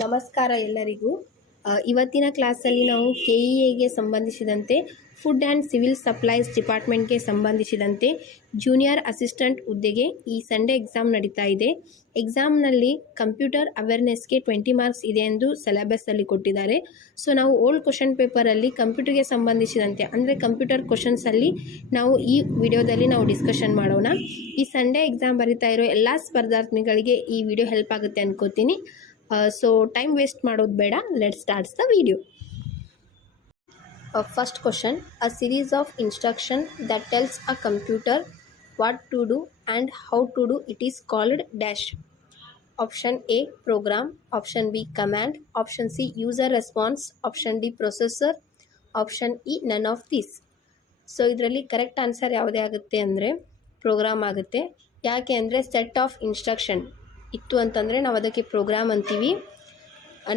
ನಮಸ್ಕಾರ ಎಲ್ಲರಿಗೂ. ಇವತ್ತಿನ ಕ್ಲಾಸಲ್ಲಿ ನಾವು KEAಗೆ ಸಂಬಂಧಿಸಿದಂತೆ ಫುಡ್ ಆ್ಯಂಡ್ ಸಿವಿಲ್ ಸಪ್ಲೈಸ್ ಡಿಪಾರ್ಟ್ಮೆಂಟ್ಗೆ ಸಂಬಂಧಿಸಿದಂತೆ ಜೂನಿಯರ್ ಅಸಿಸ್ಟೆಂಟ್ ಹುದ್ದೆಗೆ ಈ ಸಂಡೇ ಎಕ್ಸಾಮ್ ನಡೀತಾ ಇದೆ. ಎಕ್ಸಾಮ್ನಲ್ಲಿ ಕಂಪ್ಯೂಟರ್ ಅವೇರ್ನೆಸ್ಗೆ 20 ಮಾರ್ಕ್ಸ್ ಇದೆ ಎಂದು ಸಿಲೆಬಸ್ಸಲ್ಲಿ ಕೊಟ್ಟಿದ್ದಾರೆ. ಸೊ ನಾವು ಓಲ್ಡ್ ಕ್ವಶನ್ ಪೇಪರಲ್ಲಿ ಕಂಪ್ಯೂಟರ್ಗೆ ಸಂಬಂಧಿಸಿದಂತೆ ಅಂದರೆ ಕಂಪ್ಯೂಟರ್ ಕ್ವಶನ್ಸಲ್ಲಿ ನಾವು ಈ ವಿಡಿಯೋದಲ್ಲಿ ನಾವು ಡಿಸ್ಕಷನ್ ಮಾಡೋಣ. ಈ ಸಂಡೇ ಎಕ್ಸಾಮ್ ಬರೀತಾ ಇರೋ ಎಲ್ಲ ಸ್ಪರ್ಧಾರ್ಥಿಗಳಿಗೆ ಈ ವಿಡಿಯೋ ಹೆಲ್ಪ್ ಆಗುತ್ತೆ ಅನ್ಕೋತೀನಿ. So time waste ಮಾಡೋದು ಬೇಡ. Let's start the video. First question, a series of instruction that tells a computer what to do and how to do it is called dash. Option A program, option B command, option C user response, option D processor, option E none of these. So ಇದರಲ್ಲಿ correct answer ಯಾವುದೇ ಆಗುತ್ತೆ ಅಂದರೆ program ಆಗುತ್ತೆ. ಯಾಕೆ ಅಂದರೆ set of instruction ಇತ್ತು ಅಂತಂದರೆ ನಾವು ಅದಕ್ಕೆ ಪ್ರೋಗ್ರಾಮ್ ಅಂತೀವಿ.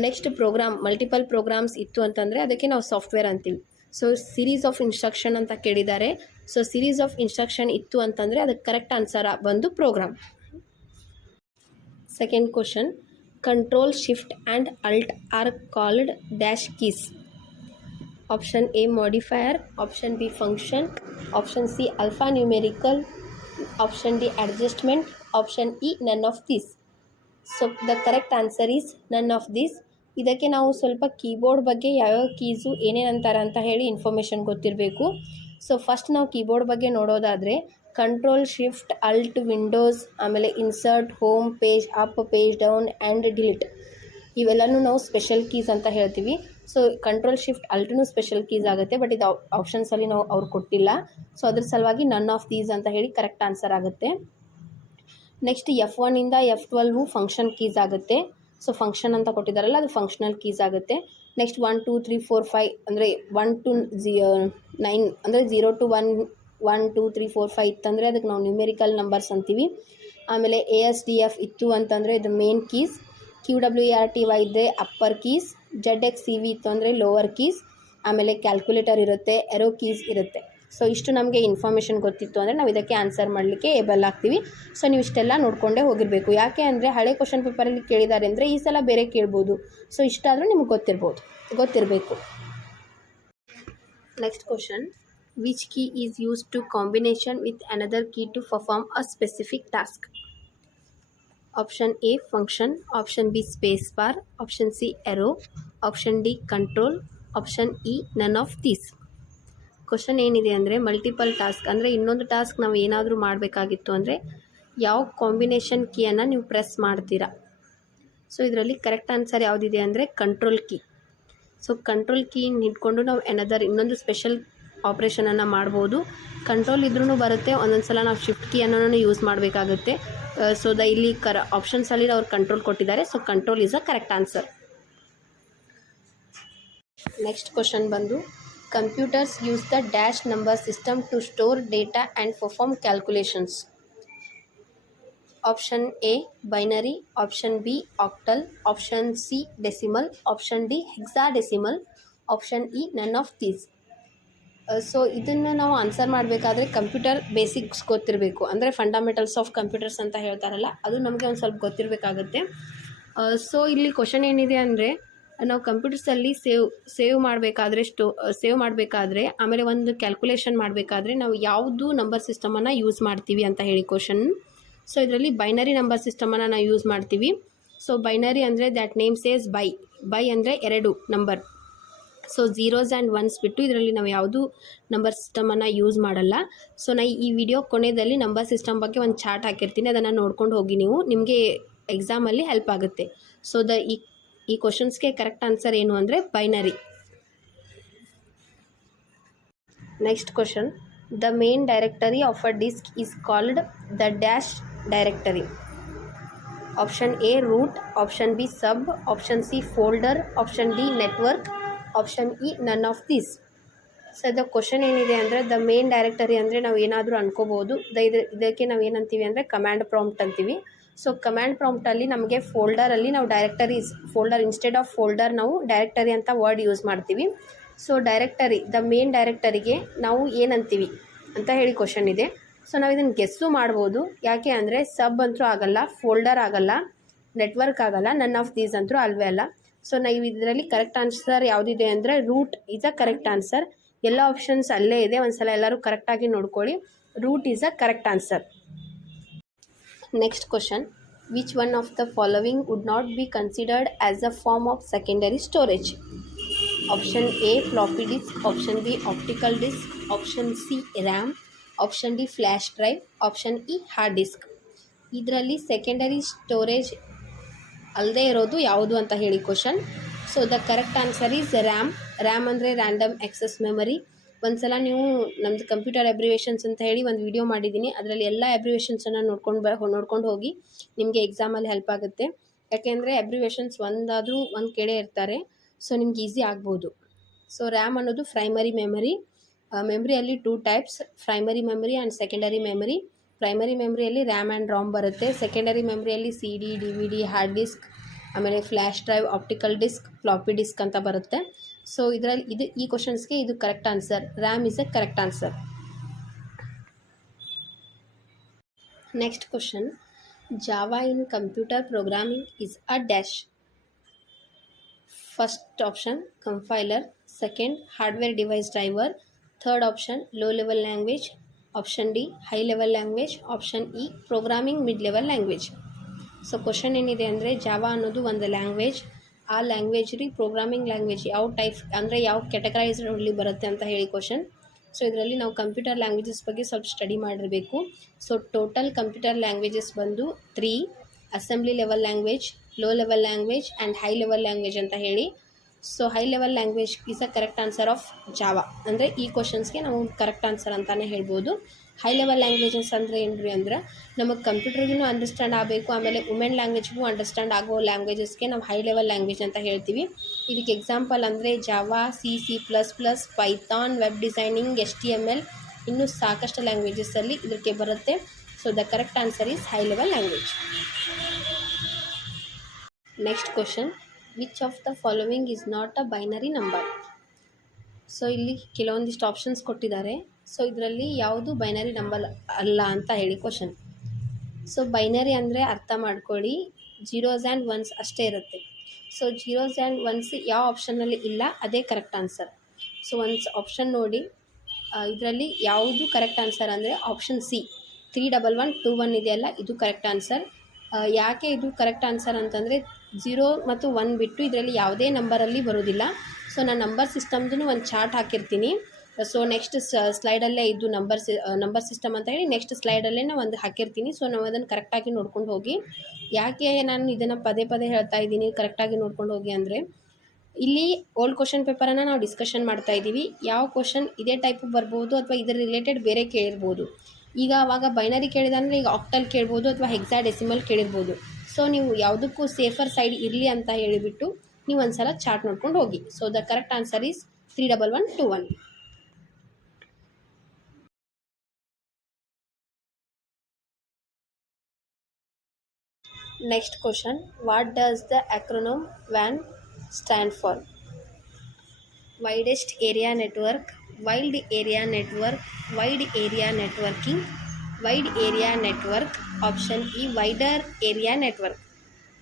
ನೆಕ್ಸ್ಟ್ ಪ್ರೋಗ್ರಾಮ್ ಮಲ್ಟಿಪಲ್ ಪ್ರೋಗ್ರಾಮ್ಸ್ ಇತ್ತು ಅಂತಂದರೆ ಅದಕ್ಕೆ ನಾವು ಸಾಫ್ಟ್ವೇರ್ ಅಂತೀವಿ. ಸೊ ಸಿರೀಸ್ ಆಫ್ ಇನ್ಸ್ಟ್ರಕ್ಷನ್ ಅಂತ ಕೇಳಿದ್ದಾರೆ. ಸೊ ಸಿರೀಸ್ ಆಫ್ ಇನ್ಸ್ಟ್ರಕ್ಷನ್ ಇತ್ತು ಅಂತಂದರೆ ಅದಕ್ಕೆ ಕರೆಕ್ಟ್ ಆನ್ಸರ್ ಬಂದು program. Second question, control shift and alt are called dash keys. Option A modifier, option B function, option C alpha numerical, option D adjustment, option E none of this. So the correct answer is none of this. ಇದಕ್ಕೆ ನಾವು ಸ್ವಲ್ಪ keyboard ಬಗ್ಗೆ ಯಾವ್ಯಾವ keys ಏನೇನು ಅಂತಾರೆ ಅಂತ ಹೇಳಿ information ಗೊತ್ತಿರಬೇಕು. ಸೊ ಫಸ್ಟ್ ನಾವು ಕೀಬೋರ್ಡ್ ಬಗ್ಗೆ ನೋಡೋದಾದರೆ ಕಂಟ್ರೋಲ್ ಶಿಫ್ಟ್ ಅಲ್ಟ್ ವಿಂಡೋಸ್, ಆಮೇಲೆ insert, home, page up, page down and delete ಇವೆಲ್ಲನೂ ನಾವು ಸ್ಪೆಷಲ್ ಕೀಸ್ ಅಂತ ಹೇಳ್ತೀವಿ. ಸೊ ಕಂಟ್ರೋಲ್ ಶಿಫ್ಟ್ ಅಲ್ಟ್ನೂ ಸ್ಪೆಷಲ್ ಕೀಸ್ ಆಗುತ್ತೆ, ಬಟ್ ಇದು ಆಪ್ಷನ್ಸಲ್ಲಿ ನಾವು ಅವ್ರು ಕೊಟ್ಟಿಲ್ಲ. ಸೊ ಅದ್ರ ಸಲುವಾಗಿ ನನ್ ಆಫ್ ದೀಸ್ ಅಂತ ಹೇಳಿ ಕರೆಕ್ಟ್ ಆನ್ಸರ್ ಆಗುತ್ತೆ. ನೆಕ್ಸ್ಟ್ F1 ಇಂದ F12 ಫಂಕ್ಷನ್ ಕೀಸ್ ಆಗುತ್ತೆ. ಸೊ ಫಂಕ್ಷನ್ ಅಂತ ಕೊಟ್ಟಿದ್ದಾರಲ್ಲ ಅದು ಫಂಕ್ಷನಲ್ ಕೀಸ್ ಆಗುತ್ತೆ. ನೆಕ್ಸ್ಟ್ 1 2 3 4 5 ಅಂದರೆ 1 to 9 ಅಂದರೆ 0 to 1 1 2 3 4 5 ಇತ್ತಂದರೆ ಅದಕ್ಕೆ ನಾವು ನ್ಯೂಮೆರಿಕಲ್ ನಂಬರ್ಸ್ ಅಂತೀವಿ. ಆಮೇಲೆ ASDF ಇತ್ತು ಅಂತಂದರೆ ಇದು ಮೇನ್ ಕೀಸ್, QWERTY ಇದ್ದರೆ ಅಪ್ಪರ್ ಕೀಸ್, ZXCV ಇತ್ತು ಅಂದರೆ ಲೋವರ್ ಕೀಸ್, ಆಮೇಲೆ ಕ್ಯಾಲ್ಕುಲೇಟರ್ ಇರುತ್ತೆ, ಎರೋ ಕೀಸ್ ಇರುತ್ತೆ. ಸೊ ಇಷ್ಟು ನಮಗೆ ಇನ್ಫಾರ್ಮೇಷನ್ ಗೊತ್ತಿತ್ತು ಅಂದರೆ ನಾವು ಇದಕ್ಕೆ ಆನ್ಸರ್ ಮಾಡಲಿಕ್ಕೆ ಏಬಲ್ ಆಗ್ತೀವಿ. ಸೊ ನೀವು ಇಷ್ಟೆಲ್ಲ ನೋಡಿಕೊಂಡೇ ಹೋಗಿರಬೇಕು. ಯಾಕೆ ಅಂದರೆ ಹಳೆ ಕ್ವಶನ್ ಪೇಪರಲ್ಲಿ ಕೇಳಿದ್ದಾರೆ ಅಂದರೆ ಈ ಸಲ ಬೇರೆ ಕೇಳ್ಬೋದು. ಸೊ ಇಷ್ಟಾದರೂ ನಿಮಗೆ ಗೊತ್ತಿರಬೇಕು. Next question, which key is use to combination with another key to perform a specific task. Option A function, option B space bar, option C arrow, option D control, option E none of these. Question ಏನಿದೆ ಅಂದರೆ multiple task ಅಂದರೆ ಇನ್ನೊಂದು task ನಾವು ಏನಾದರೂ ಮಾಡಬೇಕಾಗಿತ್ತು ಅಂದರೆ ಯಾವ combination ಕೀಯನ್ನು ನೀವು ಪ್ರೆಸ್ ಮಾಡ್ತೀರಾ. ಸೊ ಇದರಲ್ಲಿ ಕರೆಕ್ಟ್ ಆನ್ಸರ್ ಯಾವುದಿದೆ ಅಂದರೆ control key. So control key ಹಿಡ್ಕೊಂಡು ನಾವು ಇನ್ನೊಂದು ಸ್ಪೆಷಲ್ ಆಪ್ರೇಷನನ್ನು ಮಾಡ್ಬೋದು. ಕಂಟ್ರೋಲ್ ಇದ್ರೂ ಬರುತ್ತೆ, ಒಂದೊಂದು ಸಲ ನಾವು ಶಿಫ್ಟ್ ಕೀಯನ್ನು ಯೂಸ್ ಮಾಡಬೇಕಾಗುತ್ತೆ. ಸೊ ಇಲ್ಲಿ ಆಪ್ಷನ್ಸಲ್ಲಿ ಅವ್ರು ಕಂಟ್ರೋಲ್ ಕೊಟ್ಟಿದ್ದಾರೆ. So control is a correct answer. Next question ಬಂದು computers use the dash number system to store data and perform calculations. Option A binary, option B octal, option C decimal, option D hexadecimal, option E none of these. So ಇದನ್ನು ನಾವು answer ಮಾಡಬೇಕಾದ್ರೆ computer basics ಗೊತ್ತಿರಬೇಕು. ಅಂದರೆ fundamentals of computers ಅಂತ ಹೇಳ್ತಾರಲ್ಲ ಅದು ನಮಗೆ ಒಂದು ಸ್ವಲ್ಪ ಗೊತ್ತಿರಬೇಕಾಗುತ್ತೆ. ಸೊ ಇಲ್ಲಿ ಕ್ವಶನ್ ಏನಿದೆ ಅಂದರೆ ನಾವು ಕಂಪ್ಯೂಟರ್ಸಲ್ಲಿ ಸೇವ್ ಮಾಡಬೇಕಾದ್ರೆ ಆಮೇಲೆ ಒಂದು ಕ್ಯಾಲ್ಕುಲೇಷನ್ ಮಾಡಬೇಕಾದ್ರೆ ನಾವು ಯಾವುದು ನಂಬರ್ ಸಿಸ್ಟಮನ್ನು ಯೂಸ್ ಮಾಡ್ತೀವಿ ಅಂತ ಹೇಳಿ ಕ್ವಶನ್. ಸೊ ಇದರಲ್ಲಿ ಬೈನರಿ ನಂಬರ್ ಸಿಸ್ಟಮನ್ನು ನಾವು ಯೂಸ್ ಮಾಡ್ತೀವಿ. ಸೊ ಬೈನರಿ ಅಂದರೆ ದ್ಯಾಟ್ ನೇಮ್ ಸೇಸ್ ಬೈ ಅಂದರೆ 2 number. So 0s and 1s ಬಿಟ್ಟು ಇದರಲ್ಲಿ ನಾವು ಯಾವುದು ನಂಬರ್ ಸಿಸ್ಟಮನ್ನು ಯೂಸ್ ಮಾಡಲ್ಲ. ಸೊ ಈ ವಿಡಿಯೋ ಕೊನೆಯಲ್ಲಿ ನಂಬರ್ ಸಿಸ್ಟಮ್ ಬಗ್ಗೆ ಒಂದು ಚಾರ್ಟ್ ಹಾಕಿರ್ತೀನಿ, ಅದನ್ನು ನೋಡ್ಕೊಂಡು ಹೋಗಿ ನೀವು, ನಿಮಗೆ ಎಕ್ಸಾಮಲ್ಲಿ ಹೆಲ್ಪ್ ಆಗುತ್ತೆ. ಸೊ ಈ ಕ್ವಶನ್ಸ್ಗೆ ಕರೆಕ್ಟ್ ಆನ್ಸರ್ ಏನು ಅಂದರೆ binary. Next question, the main directory of a disk is called the dash directory. Option A root, option B sub, option C folder, option D network, option E none of this. So the question ಏನಿದೆ ಅಂದರೆ the main directory ಅಂದರೆ ನಾವು ಏನಾದರೂ ಅನ್ಕೋಬೋದು. ಇದಕ್ಕೆ ನಾವು ಏನಂತೀವಿ ಅಂದರೆ command prompt ಅಂತೀವಿ. ಸೊ ಕಮ್ಯಾಂಡ್ ಪ್ರಾಂಪ್ಟಲ್ಲಿ ನಮಗೆ ಫೋಲ್ಡರಲ್ಲಿ ನಾವು ಫೋಲ್ಡರ್ ಇನ್ಸ್ಟೆಡ್ ಆಫ್ ಫೋಲ್ಡರ್ ನಾವು ಡೈರೆಕ್ಟರಿ ಅಂತ ವರ್ಡ್ ಯೂಸ್ ಮಾಡ್ತೀವಿ. ಸೊ ಡೈರೆಕ್ಟರಿ ದ ಮೇನ್ ಡೈರೆಕ್ಟರಿಗೆ ನಾವು ಏನಂತೀವಿ ಅಂತ ಹೇಳಿ ಕ್ವಶನ್ ಇದೆ. ಸೊ ನಾವು ಇದನ್ನು ಗೆಸ್ಸು ಮಾಡ್ಬೋದು. ಯಾಕೆ ಅಂದರೆ ಸಬ್ ಅಂತೂ ಆಗಲ್ಲ, ಫೋಲ್ಡರ್ ಆಗಲ್ಲ, ನೆಟ್ವರ್ಕ್ ಆಗಲ್ಲ. ನನ್ ಆಫ್ ದೀಸ್ ಅಂತೂ ಅಲ್ವೇ ಅಲ್ಲ. ಸೊ ನಾವು ಇದರಲ್ಲಿ ಕರೆಕ್ಟ್ ಆನ್ಸರ್ ಯಾವುದಿದೆ ಅಂದರೆ root is a correct answer. ಎಲ್ಲ ಆಪ್ಷನ್ಸ್ ಅಲ್ಲೇ ಇದೆ, ಒಂದ್ಸಲ ಎಲ್ಲರೂ ಕರೆಕ್ಟಾಗಿ ನೋಡ್ಕೊಳ್ಳಿ. Root is a correct answer. Next question, which one of the following would not be considered as a form of secondary storage? Option A floppy disk, option B optical disk, option C RAM, option D flash drive, option E hard disk. ಇದರಲ್ಲಿ secondary storage ಅಲ್ಲದೆ ಇರೋದು ಯಾವುದು ಅಂತ ಹೇಳಿ question. So the correct answer is RAM. RAM ಅಂದರೆ random access memory. ಒಂದ್ಸಲ ನೀವು ನಮ್ಮದು ಕಂಪ್ಯೂಟರ್ ಅಬ್ರಿವೇಷನ್ಸ್ ಅಂತ ಹೇಳಿ ಒಂದು ವಿಡಿಯೋ ಮಾಡಿದ್ದೀನಿ, ಅದರಲ್ಲಿ ಎಲ್ಲ ಅಬ್ರಿವೇಷನ್ಸನ್ನು ನೋಡ್ಕೊಂಡು ಹೋಗಿ, ನಿಮಗೆ ಎಕ್ಸಾಮಲ್ಲಿ ಹೆಲ್ಪ್ ಆಗುತ್ತೆ. ಯಾಕೆಂದರೆ ಅಬ್ರಿವೇಷನ್ಸ್ ಒಂದಾದರೂ ಒಂದು ಕಡೆ ಇರ್ತಾರೆ, ಸೊ ನಿಮ್ಗೆ ಈಸಿ ಆಗ್ಬೋದು. ಸೊ ರ್ಯಾಮ್ ಅನ್ನೋದು ಪ್ರೈಮರಿ ಮೆಮರಿ. ಮೆಮ್ರಿಯಲ್ಲಿ 2 types, primary memory and secondary memory. Primary ಮೆಮ್ರಿಯಲ್ಲಿ ರ್ಯಾಮ್ ಆ್ಯಂಡ್ ರಾಮ್ ಬರುತ್ತೆ. ಸೆಕೆಂಡರಿ ಮೆಮ್ರಿಯಲ್ಲಿ CD, DVD, ಹಾರ್ಡ್ ಡಿಸ್ಕ್, ಆಮೇಲೆ flash drive, optical disk, floppy disk ಅಂತ ಬರುತ್ತೆ. ಸೊ ಇದರಲ್ಲಿ ಈ ಕ್ವಶನ್ಸ್ಗೆ ಇದು correct answer. RAM is a correct answer. Next question, Java in computer programming is a dash. First option compiler, second hardware device driver, third option low level language, option D high level language, option E programming mid level language. So question ಏನಿದೆ ಅಂದರೆ Java ಅನ್ನೋದು ಒಂದು language. ಆ ಲ್ಯಾಂಗ್ವೇಜ್ರಿ programming language ಯಾವ type ಅಂದರೆ ಯಾವ ಕ್ಯಾಟಗರೈಸ್ಡ್ಲಿ ಬರುತ್ತೆ ಅಂತ ಹೇಳಿ ಕ್ವಶನ್. ಸೊ ಇದರಲ್ಲಿ ನಾವು ಕಂಪ್ಯೂಟರ್ ಲ್ಯಾಂಗ್ವೇಜಸ್ ಬಗ್ಗೆ ಸ್ವಲ್ಪ ಸ್ಟಡಿ ಮಾಡಿರಬೇಕು. ಸೊ ಟೋಟಲ್ ಕಂಪ್ಯೂಟರ್ ಲ್ಯಾಂಗ್ವೇಜಸ್ ಬಂದು 3: assembly level language, low level language and high level language ಅಂತ ಹೇಳಿ. So high level language is a correct answer of Java. ಅಂದರೆ ಈ ಕ್ವಶನ್ಸ್ಗೆ ನಾವು ಕರೆಕ್ಟ್ ಆನ್ಸರ್ ಅಂತಲೇ ಹೇಳ್ಬೋದು. ಹೈ ಲೆವೆಲ್ ಲ್ಯಾಂಗ್ವೇಜಸ್ ಅಂದರೆ ಏನ್ರಿ ಅಂದ್ರೆ ನಮಗೆ ಕಂಪ್ಯೂಟರ್ಗೂ ಅಂಡರ್ಸ್ಟ್ಯಾಂಡ್ ಆಗಬೇಕು, ಆಮೇಲೆ ವುಮೆನ್ ಲ್ಯಾಂಗ್ವೇಜ್ಗೂ ಅಂಡರ್ಸ್ಟ್ಯಾಂಡ್ ಆಗೋ ಲ್ಯಾಂಗ್ವೇಜಸ್ಗೆ ನಾವು ಹೈ ಲೆವೆಲ್ ಲ್ಯಾಂಗ್ವೇಜ್ ಅಂತ ಹೇಳ್ತೀವಿ. ಇದಕ್ಕೆ ಎಕ್ಸಾಂಪಲ್ ಅಂದರೆ Java, C++, Python, web designing, HTML, ಇನ್ನೂ ಸಾಕಷ್ಟು ಲ್ಯಾಂಗ್ವೇಜಸಲ್ಲಿ ಇದಕ್ಕೆ ಬರುತ್ತೆ. So the correct answer is high level language. Next question, which of the following is not a binary number? So ಇಲ್ಲಿ ಕೆಲವೊಂದಿಷ್ಟು ಆಪ್ಷನ್ಸ್ ಕೊಟ್ಟಿದ್ದಾರೆ. ಸೊ ಇದರಲ್ಲಿ ಯಾವುದು ಬೈನರಿ ನಂಬರ್ ಅಲ್ಲ ಅಂತ ಹೇಳಿ ಕ್ವಶನ್. ಸೊ ಬೈನರಿ ಅಂದರೆ ಅರ್ಥ ಮಾಡ್ಕೊಳ್ಳಿ, 0s and 1s ಅಷ್ಟೇ ಇರುತ್ತೆ. ಸೊ 0s and 1s ಯಾವ ಆಪ್ಷನ್ನಲ್ಲಿ ಇಲ್ಲ ಅದೇ ಕರೆಕ್ಟ್ ಆನ್ಸರ್. ಸೊ ಒಂದು ಆಪ್ಷನ್ ನೋಡಿ, ಇದರಲ್ಲಿ ಯಾವುದು ಕರೆಕ್ಟ್ ಆನ್ಸರ್ ಅಂದರೆ ಆಪ್ಷನ್ ಸಿ 31121 ಇದೆಯಲ್ಲ, ಇದು ಕರೆಕ್ಟ್ ಆನ್ಸರ್. ಯಾಕೆ ಇದು ಕರೆಕ್ಟ್ ಆನ್ಸರ್ ಅಂತಂದರೆ 0 ಮತ್ತು 1 ಬಿಟ್ಟು ಇದರಲ್ಲಿ ಯಾವುದೇ ನಂಬರಲ್ಲಿ ಬರೋದಿಲ್ಲ. ಸೊ ನಾನು ನಂಬರ್ ಸಿಸ್ಟಮ್ದು ಒಂದು ಚಾರ್ಟ್ ಹಾಕಿರ್ತೀನಿ. ಸೊ ನೆಕ್ಸ್ಟ್ ಸ್ಲೈಡಲ್ಲೇ ಇದು ನಂಬರ್ ಸಿಸ್ಟಮ್ ಅಂತ ಹೇಳಿ ನೆಕ್ಸ್ಟ್ ಸ್ಲೈಡಲ್ಲೇ ನಾನು ಒಂದು ಹಾಕಿರ್ತೀನಿ. ಸೊ ನಾವು ಅದನ್ನು ಕರೆಕ್ಟಾಗಿ ನೋಡ್ಕೊಂಡು ಹೋಗಿ. ಯಾಕೆ ನಾನು ಇದನ್ನು ಪದೇ ಪದೇ ಹೇಳ್ತಾ ಇದ್ದೀನಿ ಕರೆಕ್ಟಾಗಿ ನೋಡ್ಕೊಂಡು ಹೋಗಿ ಅಂದರೆ, ಇಲ್ಲಿ ಓಲ್ಡ್ ಕ್ವಶನ್ ಪೇಪರನ್ನು ನಾವು ಡಿಸ್ಕಷನ್ ಮಾಡ್ತಾ ಇದ್ದೀವಿ. ಯಾವ ಕ್ವಶನ್ ಇದೇ ಟೈಪ್ ಬರ್ಬೋದು ಅಥವಾ ಇದರ ರಿಲೇಟೆಡ್ ಬೇರೆ ಕೇಳಿರ್ಬೋದು. ಈಗ ಆವಾಗ ಬೈನರಿ ಕೇಳಿದಂದರೆ ಈಗ ಆಕ್ಟಲ್ ಕೇಳ್ಬೋದು ಅಥವಾ ಹೆಕ್ಸಾಡೆಸಿಮಲ್ ಕೇಳಿರ್ಬೋದು. ಸೊ ನೀವು ಯಾವುದಕ್ಕೂ ಸೇಫರ್ ಸೈಡ್ ಇರಲಿ ಅಂತ ಹೇಳಿಬಿಟ್ಟು ನೀವು ಒಂದು ಸಲ ಚಾರ್ಟ್ ನೋಡ್ಕೊಂಡು ಹೋಗಿ. So the correct answer is 31121. Next question, what does the acronym WAN stand for? Widest Area Network, Wide Area Network, Wide Area Networking, Wide Area Network, option E wider area network.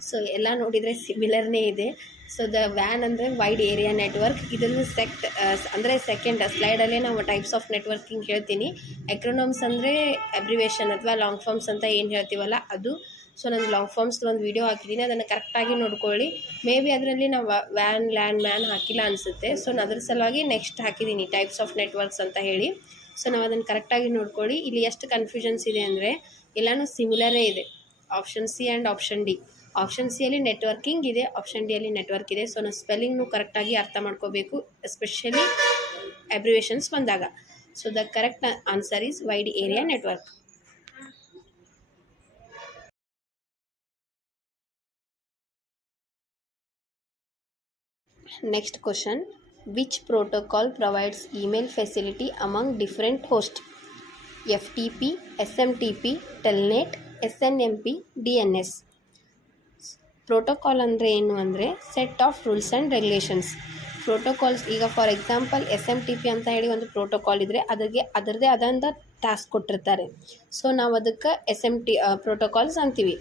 So ಎಲ್ಲ ನೋಡಿದರೆ ಸಿಮಿಲರ್ನೇ ಇದೆ. So the van ಅಂದರೆ wide area network. ಇದನ್ನು ಅಂದರೆ second ಸ್ಲೈಡಲ್ಲೇ ನಾವು types of networking ಹೇಳ್ತೀನಿ. ಎಕ್ರೋನಮ್ಸ್ ಅಂದರೆ abbreviation ಅಥವಾ ಲಾಂಗ್ ಫಾರ್ಮ್ಸ್ ಅಂತ ಏನು ಹೇಳ್ತೀವಲ್ಲ ಅದು. ಸೊ ನಾನು ಲಾಂಗ್ ಫಾರ್ಮ್ಸ್ ಒಂದು ವೀಡಿಯೋ ಹಾಕಿದ್ದೀನಿ, ಅದನ್ನು ಕರೆಕ್ಟಾಗಿ ನೋಡ್ಕೊಳ್ಳಿ. ಮೇ ಬಿ ಅದರಲ್ಲಿ ನಾವು ವ್ಯಾನ್, ಲ್ಯಾಂಡ್, ಮ್ಯಾನ್ ಹಾಕಿಲ್ಲ ಅನಿಸುತ್ತೆ. ಸೊ ನಾನು ಅದ್ರ ಸಲುವಾಗಿ ನೆಕ್ಸ್ಟ್ ಹಾಕಿದ್ದೀನಿ ಟೈಪ್ಸ್ ಆಫ್ ನೆಟ್ವರ್ಕ್ಸ್ ಅಂತ ಹೇಳಿ. ಸೊ ನಾವು ಅದನ್ನು ಕರೆಕ್ಟಾಗಿ ನೋಡ್ಕೊಳ್ಳಿ. ಇಲ್ಲಿ ಎಷ್ಟು ಕನ್ಫ್ಯೂಷನ್ಸ್ ಇದೆ ಅಂದರೆ ಎಲ್ಲನೂ ಸಿಮಿಲರೇ ಇದೆ. Option C and option D. Option ಸಿಯಲ್ಲಿ ನೆಟ್ವರ್ಕಿಂಗ್ ಇದೆ, ಆಪ್ಷನ್ ಡಿಯಲ್ಲಿ ನೆಟ್ವರ್ಕ್ ಇದೆ. ಸೊ ನಾವು ಸ್ಪೆಲ್ಲಿಂಗ್ನು ಕರೆಕ್ಟಾಗಿ ಅರ್ಥ ಮಾಡ್ಕೋಬೇಕು, ಎಸ್ಪೆಷಲಿ ಅಬ್ರಿವೇಷನ್ಸ್ ಬಂದಾಗ. So the correct answer is wide area network. Next question, which protocol provides email facility among different hosts? FTP, SMTP, Telnet, SNMP, DNS. Protocol ಅಂದರೆ ಏನು ಅಂದರೆ set of rules and regulations. Protocols ಈಗ for example SMTP ಅಂತ ಹೇಳಿ ಒಂದು protocol ಇದ್ದರೆ ಅದರದ್ದೇ ಆದಂಥ ಟಾಸ್ಕ್ ಕೊಟ್ಟಿರ್ತಾರೆ. ಸೊ ನಾವು ಅದಕ್ಕೆ SMT ಪ್ರೋಟೋಕಾಲ್ಸ್ ಅಂತೀವಿ.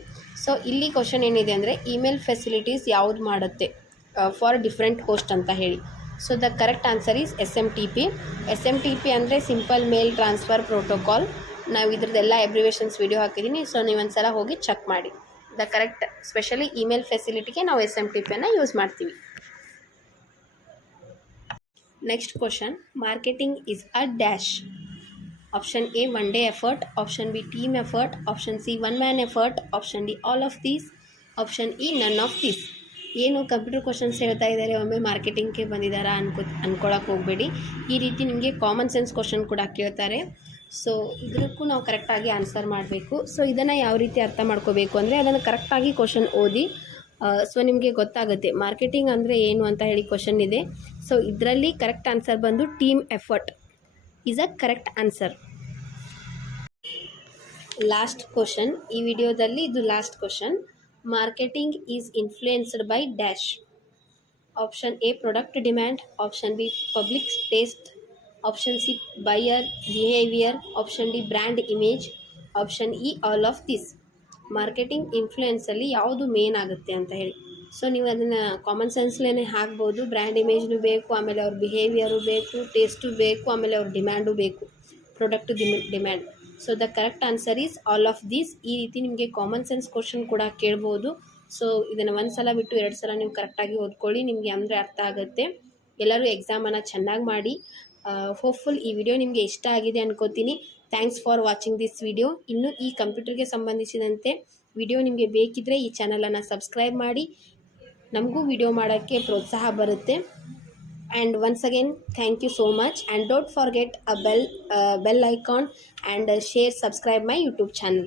ಸೊ ಇಲ್ಲಿ ಕ್ವಶನ್ ಏನಿದೆ ಅಂದರೆ ಇಮೇಲ್ ಫೆಸಿಲಿಟೀಸ್ ಯಾವ್ದು ಮಾಡುತ್ತೆ ಫಾರ್ ಡಿಫ್ರೆಂಟ್ ಹೋಸ್ಟ್ ಅಂತ ಹೇಳಿ. So the correct answer is SMTP. SMTP ಅಂದರೆ ಸಿಂಪಲ್ ಮೇಲ್ ಟ್ರಾನ್ಸ್ಫರ್ ಪ್ರೋಟೋಕಾಲ್. ನಾವು ಇದ್ರದ್ದೆಲ್ಲ ಎಬ್ರಿವೇಷನ್ಸ್ ವಿಡಿಯೋ ಹಾಕಿದ್ದೀನಿ. ಸೊ ನೀವು ಒಂದು ಸಲ ಹೋಗಿ ಚೆಕ್ ಮಾಡಿ. ದ ಕರೆಕ್ಟ್ ಸ್ಪೆಷಲಿ ಇಮೇಲ್ ಫೆಸಿಲಿಟಿಗೆ ನಾವು SMTPಯನ್ನು ಯೂಸ್ ಮಾಡ್ತೀವಿ. Next question, marketing is a dash. Option A one day effort, option B team effort, option C one man effort, option D all of these, option E ನನ್ of these. ಏನು computer questions ಹೇಳ್ತಾ ಇದ್ದಾರೆ, ಒಮ್ಮೆ ಮಾರ್ಕೆಟಿಂಗ್ಗೆ ಬಂದಿದ್ದಾರಾ ಅನ್ಕೊಳಕ್ಕೆ ಹೋಗಬೇಡಿ. ಈ ರೀತಿ ನಿಮಗೆ common sense question ಕೂಡ ಕೇಳ್ತಾರೆ. ಸೊ ಇದಕ್ಕೂ ನಾವು ಕರೆಕ್ಟಾಗಿ ಆನ್ಸರ್ ಮಾಡಬೇಕು. ಸೊ ಇದನ್ನು ಯಾವ ರೀತಿ ಅರ್ಥ ಮಾಡ್ಕೋಬೇಕು ಅಂದರೆ ಅದನ್ನು ಕರೆಕ್ಟಾಗಿ ಕ್ವಶನ್ ಓದಿ. ಸೊ ನಿಮಗೆ ಗೊತ್ತಾಗುತ್ತೆ ಮಾರ್ಕೆಟಿಂಗ್ ಅಂದರೆ ಏನು ಅಂತ ಹೇಳಿ ಕ್ವಶನ್ ಇದೆ. ಸೊ ಇದರಲ್ಲಿ ಕರೆಕ್ಟ್ ಆನ್ಸರ್ ಬಂದು team effort is a correct answer. Last question, ಈ ವಿಡಿಯೋದಲ್ಲಿ ಇದು last question. Marketing is influenced by dash. Option A product demand, option B public taste, option C buyer behaviour, option D brand image, option E all of this. Marketing ಇನ್ಫ್ಲೂಯೆನ್ಸಲ್ಲಿ ಯಾವುದು main ಆಗುತ್ತೆ ಅಂತ ಹೇಳಿ. So ನೀವು ಅದನ್ನು common ಸೆನ್ಸ್ಲೇ ಹಾಕ್ಬೋದು. Brand ಇಮೇಜ್ನು ಬೇಕು, ಆಮೇಲೆ ಅವ್ರ ಬಿಹೇವಿಯರು ಬೇಕು, ಟೇಸ್ಟು ಬೇಕು, ಆಮೇಲೆ ಅವ್ರ ಡಿಮ್ಯಾಂಡು ಬೇಕು, product demand. So the correct answer is all of these. ಈ ರೀತಿ ನಿಮಗೆ ಕಾಮನ್ ಸೆನ್ಸ್ ಕ್ವಶನ್ ಕೂಡ ಕೇಳ್ಬೋದು. ಸೊ ಇದನ್ನು ಒಂದು ಸಲ ಬಿಟ್ಟು 2 ಸಲ ನೀವು ಕರೆಕ್ಟಾಗಿ ಓದ್ಕೊಳ್ಳಿ, ನಿಮಗೆ ಅಂದರೆ ಅರ್ಥ ಆಗುತ್ತೆ. ಎಲ್ಲರೂ ಎಕ್ಸಾಮನ್ನು ಚೆನ್ನಾಗಿ ಮಾಡಿ. ಹೋಪ್ಫುಲ್ ಈ ವಿಡಿಯೋ ನಿಮಗೆ ಇಷ್ಟ ಆಗಿದೆ ಅನ್ಕೋತೀನಿ. Thanks for watching this video. ಇನ್ನು ಈ ಕಂಪ್ಯೂಟರ್ಗೆ ಸಂಬಂಧಿಸಿದಂತೆ ವಿಡಿಯೋ ನಿಮಗೆ ಬೇಕಿದ್ದರೆ ಈ ಚಾನಲನ್ನು ಸಬ್ಸ್ಕ್ರೈಬ್ ಮಾಡಿ, ನಮಗೂ ವಿಡಿಯೋ ಮಾಡೋಕ್ಕೆ ಪ್ರೋತ್ಸಾಹ ಬರುತ್ತೆ. And once again, thank you so much, and don't forget a bell icon, and share, subscribe my YouTube channel.